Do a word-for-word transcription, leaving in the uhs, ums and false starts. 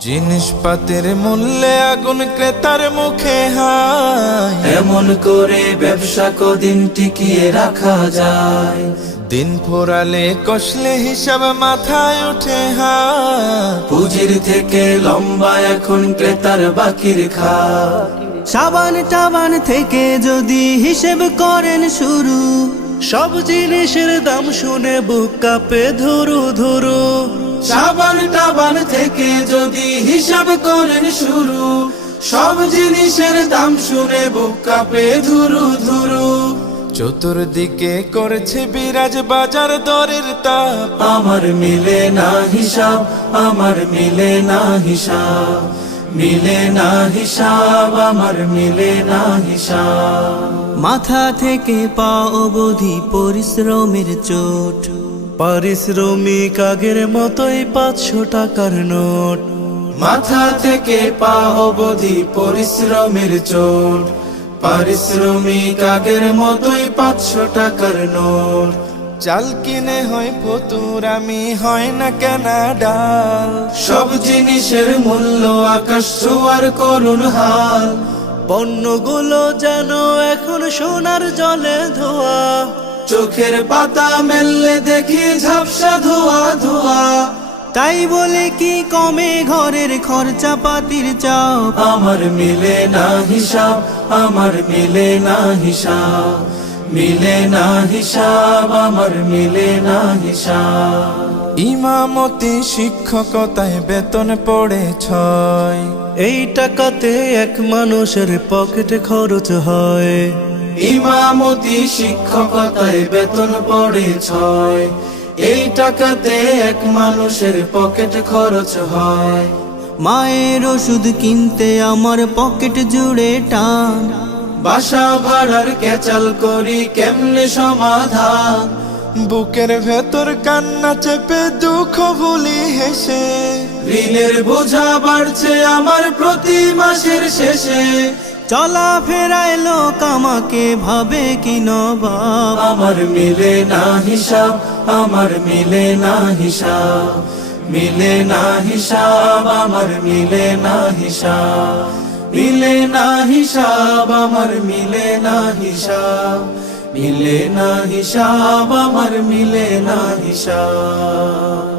জিনিসপাতির মূল্যে আগুন ক্রেতার মুখে হায়, এমন করে ব্যবসা কদিন টিকিয়ে রাখা যায়। দিন ফুরালে কষলে হিসাব মাথায় ওঠে হায়, পুঁজির থেকে লম্বা এখন ক্রেতার বাকির খাত। সাবান টাবান থেকে যদি হিসেব করেন শুরু, সব জিনিসের দাম শুনে বুক কাঁপে ধুরু ধুরু। সাবান টাবান থেকে যদি হিসাব করেন শুরু, সব জিনিসের দাম শুনে বুক কাঁপে ধুরু ধুরু। চতুর্দিকে করেছে বিরাজ বাজার দরের তাপ, আমার মিলে না হিসাব, আমার মিলে না হিসাব, মিলে না হিসাব, আমার মিলে না হিসাব। মাথা থেকে পা অবধি পরিশ্রমের চোট, পারিশ্রমিক আগের মতোই পাঁচশো টাকার নোট। মাথা থেকে পা অবধি পরিশ্রমের চোট, পারিশ্রমিক আগের মতোই পাঁচশো টাকার নোট। চাল কিনে হয় ফতুর, আমি হয় না কেনা ডাল, সব জিনিসের মূল্য আকাশ ছোঁয়ার করুণ হাল। পণ্যগুলো যেন এখন সোনার জলে ধোয়া, চোখের পাতা মেললে দেখি ঝাপসা ধোয়া ধোয়া। তাই বলে কি কমে ঘরের খরচা পাতির চাপ। আমার মিলে না হিসাব, আমার মিলে না হিসাব, মিলে না হিসাব, আমার মিলে না হিসাব। ইমামতি শিক্ষকতায় বেতন পড়ে ছয়, এই টাকাতে এক মানুষের পকেটে খরচ হয়। ইমামতি শিক্ষকতায় বেতন পড়ে ছয়, এই টাকাতে এক মানুষের পকেট খরচ হয়। মায়ের ওষুধ কিনতে আমার পকেট জুড়ে টান, বাসা ভাড়ার ক্যাচাল করি কেমনে সমাধান। বুকের ভেতর কান্না চেপে দুঃখ ভুলি হেসে, ঋণের বোঝা বাড়ছে আমার প্রতি মাসের শেষে। চলা ফেরায় লোক আমাকে ভাবে কি নবাব। আমার মিলে না হিসাব, আমার মিলে না হিসাব, মিলে না হিসাব, আমার মিলে না হিসাব, মিলে না হিসাব, আমার মিলে না হিসাব, মিলে না হিসাব, আমার মিলে না হিসাব।